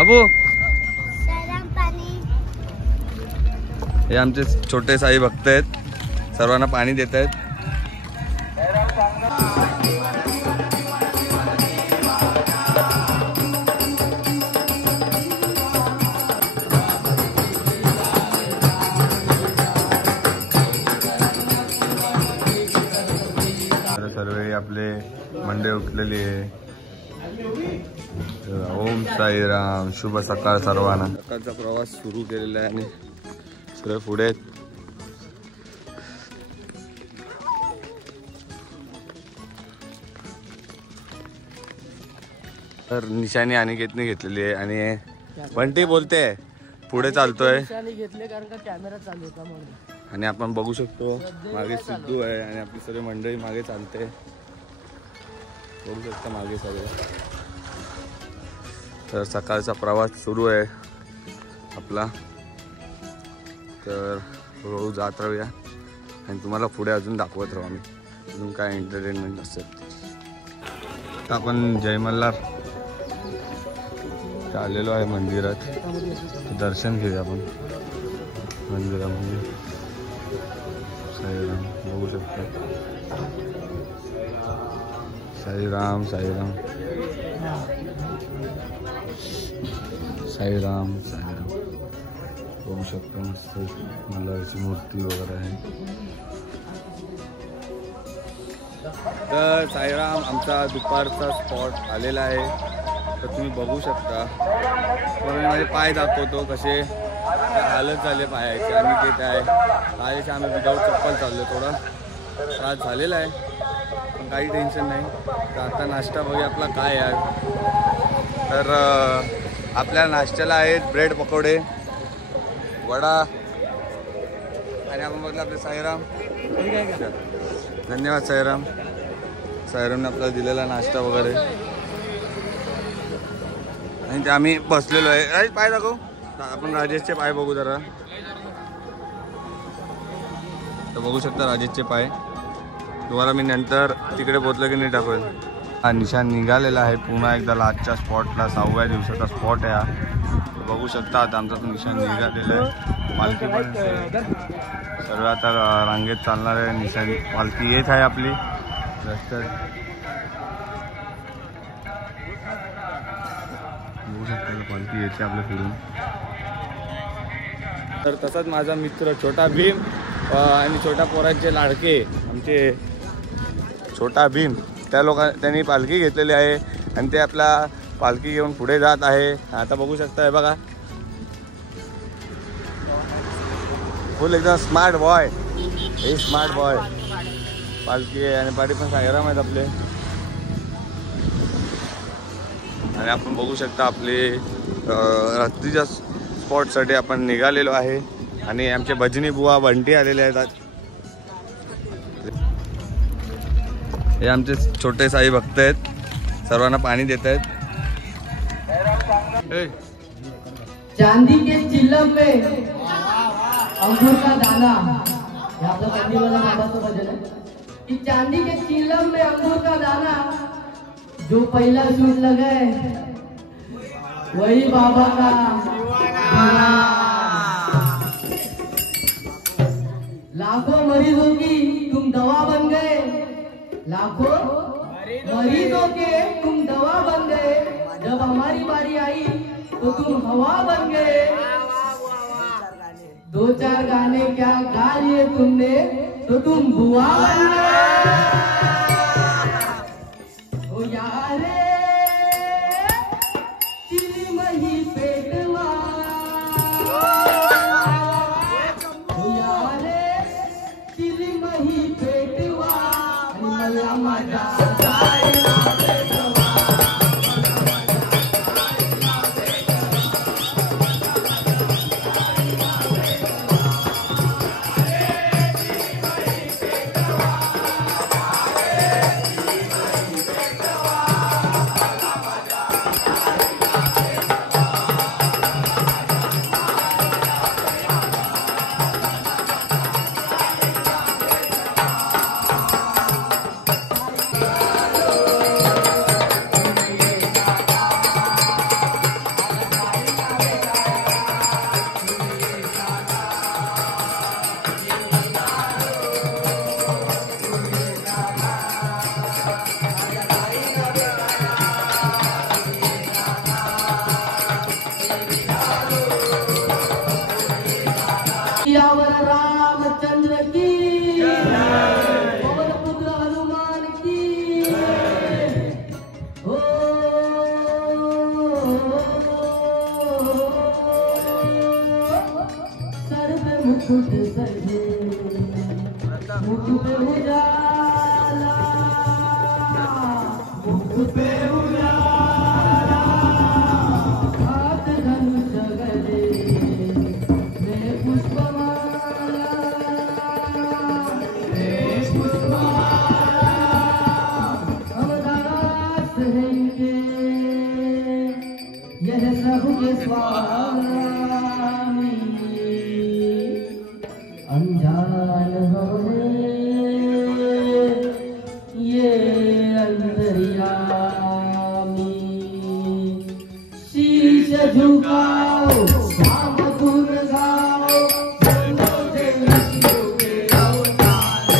अबू हे आमचे छोटे साई भक्त आहेत, सर्वांना पाणी देत आहेत. सर्व आपले मंडळी उठलेली आहे. ओम साईराम, शुभ सकाळ सर्वांना. सकाळचा प्रवास सुरू केलेला आहे आणि सर्व पुढे आहेत. तर निशाणी अनिकेतने घेतलेली आहे आणि बंटी बोलते पुढे चालतोय आणि आपण बघू शकतो मागे सिद्धू आहे आणि आपली सर्व मंडळी मागे चालते. बघू शकता मागे सगळे. तर सकाळचा प्रवास सुरू आहे आपला. तर रोज जात राहूया आणि तुम्हाला पुढे अजून दाखवत राहू आम्ही अजून काय एंटरटेनमेंट असेल. तर आपण जय मल्हार आलेलो आहे मंदिरात. दर्शन घेऊया आपण मंदिरामध्ये. साईराम बघू शकता. साईराम साईराम साईराम साईराम बघू शकता. मस्त मल्हारची मूर्ती वगैरे आहे. तर साईराम आमचा दुपारचा स्पॉट आलेला आहे. तर तुम्ही बघू शकता. पण माझे पाय दाखवतो कसे हालत झाले पायाचे. आणि ते काय पायाचे आम्ही विदाऊट चप्पल चाललो. थोडा त्रास झालेला आहे पण काही टेन्शन नाही. तर आता नाश्ता बघूया आपला काय आहे. तर आपल्या नाश्त्याला आहेत ब्रेड पकोडे, वडा आणि आपण बघलं आपले साईराम. धन्यवाद साईराम. साईरामने आपल्याला दिलेला नाश्ता वगैरे आणि ते आम्ही बसलेलो आहे. राजेश पाय दाखव. आपण राजेशचे पाय बघू जरा. तर बघू शकता राजेशचे पाय. तुम्हाला मी नंतर तिकडे पोचलं की नाही दाखवेल. हा निशाण निघालेला आहे पुन्हा एकदा लास्टच्या स्पॉटला. 6व्या दिवसाचा स्पॉट आहे हा. बघू शकता आता आमचा तो निशाण निघालेला आहे. पालखी पण सर्व आता रांगेत चालणार आहे. निशाण पालखी येत आहे आपली रस्त्यात. बघू शकता पालखी येते आपल्या फिरून. तर तसाच माझा मित्र छोटा भीम आणि छोटा पोरांचे लाडके आमचे छोटा भीम त्यांनी पालखी घेतलेली आहे आणि ते आपला पालखी घेऊन पुढे जात आहे. आता बघू शकता हे बघा फुल एकदम स्मार्ट बॉय. हे स्मार्ट बॉय पालखी आहे आणि पाठी पण साईराम आहेत आपले. आणि आपण बघू शकता आपले रात्रीच्या स्पॉटसाठी आपण निघालेलो आहे. आणि आमचे भजनी बुवा बंटी आलेले आहेत. हे आमचे छोटे साई भक्त आहेत, सर्वांना पाणी देत आहेत. चांदी के चिल्लम में अंगूर का दाना, आपका चांदी वाला बाबा तो भजन है कि चांदी के चिल्लम में अंगूर का दाना, जो पहला सूट लगे वही बाबा का दीवाना। लाखों मरीजों की तुम दवा बन गए, लाखों मरीजों के तुम दवा बन गए, जब हमारी बारी आई तो तुम हवा बन गए। दो चार गाने क्या गा लिए तुमने तो तुम बुआ बन गए। ओ यारे चिली मही पेटवा, ओ यारे चिली मही पेटवा, मल्ला मजा मुकुट सजे मुकुट पे उजाला मुकुट पे उजाला हाथ धनुष गले में पुष्पमाला अवदास रहेंगे यह सबके स्वामी अनजान हमें ये अंतर्यामी शीश झुकाओ श्याम गुण गाओ संतों से विष्णु के अवतार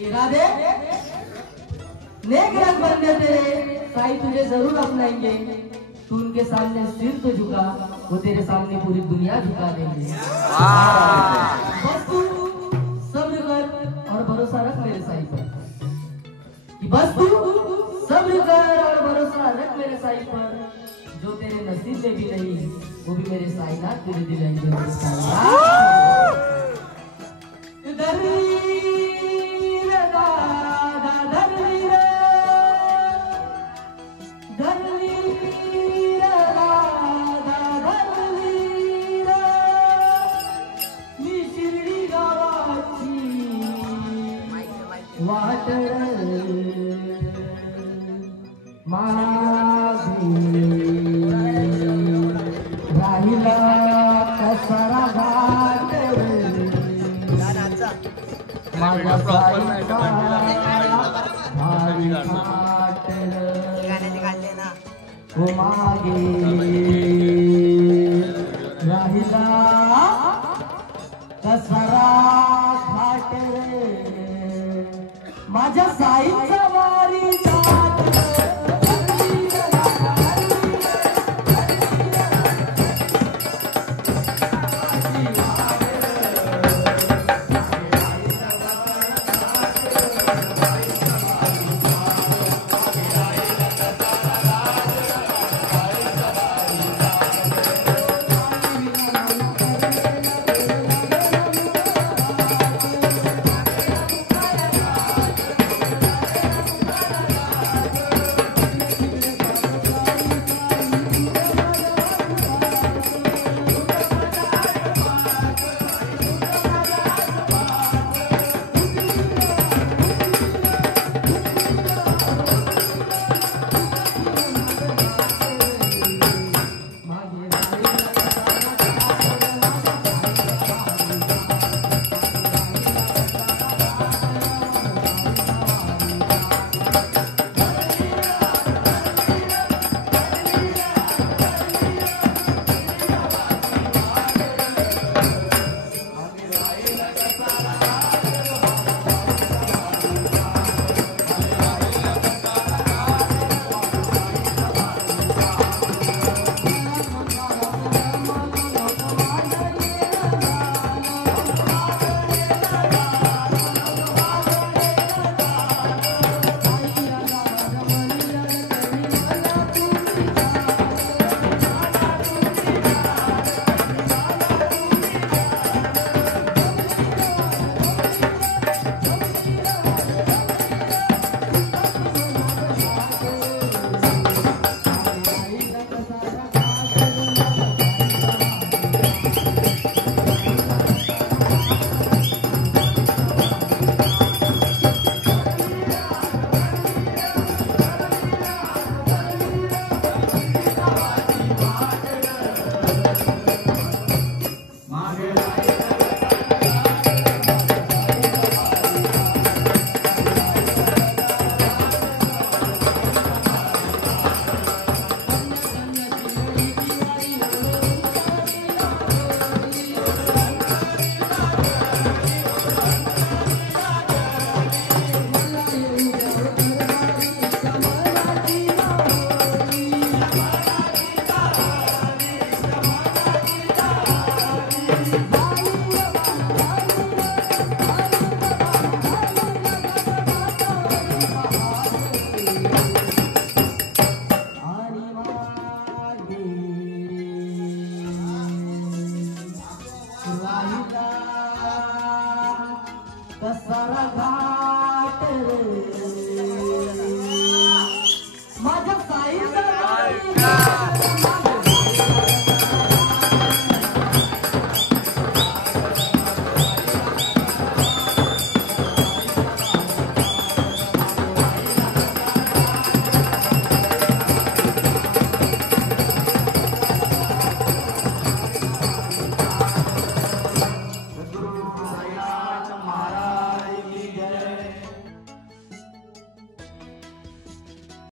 इरादे नेक रंग बनने तेरे साईं तुझे जरूर अपनाएंगे। तू उनके सामने सिर तो झुका, वो तेरे सामने पूरी दुनिया झुका देंगे। बस तू सब्र कर और भरोसा रख मेरे साईं पर। बस तू सब्र कर और भरोसा रख मेरे साईं पर। जो तेरे नसीब में भी नहीं वो भी मेरे साईनाथ तुझे दिलाएंगे। मागे राहिला